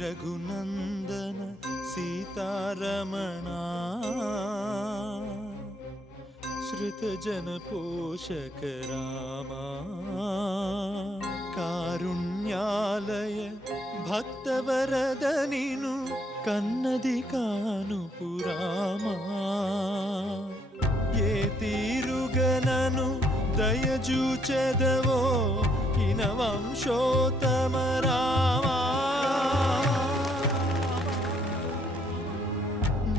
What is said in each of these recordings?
రఘునందన సీతారమణ శ్రుతజన పోషక రామా కారుణ్యాలయ భక్తవరద నిను కన్నది కానుపు రామా ఏ తీరుగనను దయజూచెదవో ఇనవంశోత్తమ రామా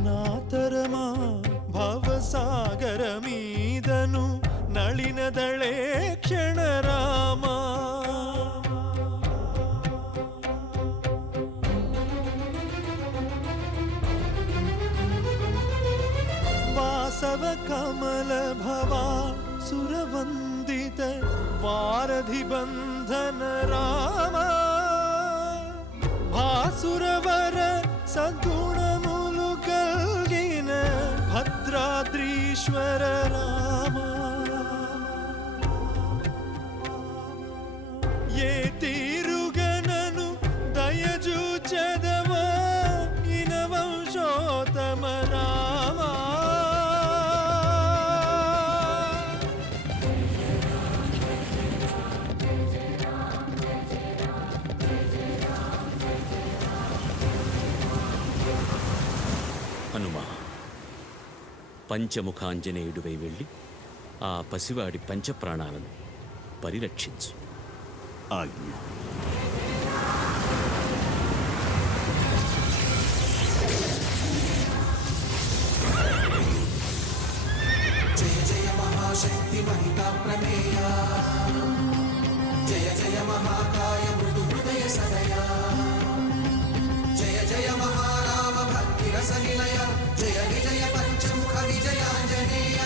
నాతరమా భవసాగర మీదను నళినదళే క్షణ రామా వాసవ కమల భవా సురవందిత వారధి బంధన రామా భాసురవర సద్గుణములు కలిగిన భద్రాద్రీశ్వర రామా ఏ తీరుగనను దయజూచెదవో ఇనవంశోత్తమ రామా హనుమా, పంచముఖాంజనేయుడివై వెళ్ళి ఆ పసివాడి పంచప్రాణాలను పరిరక్షించు. ఆజ్ఞ. జయ జయ మహాశక్తి మహితా ప్రమేయ జయ జయ మహాకాయ మృదు హృదయ సదయ జయ జయ మహారామ భక్తి రస నిలయ జయ విజయ పంచముఖ విజయాంజనేయ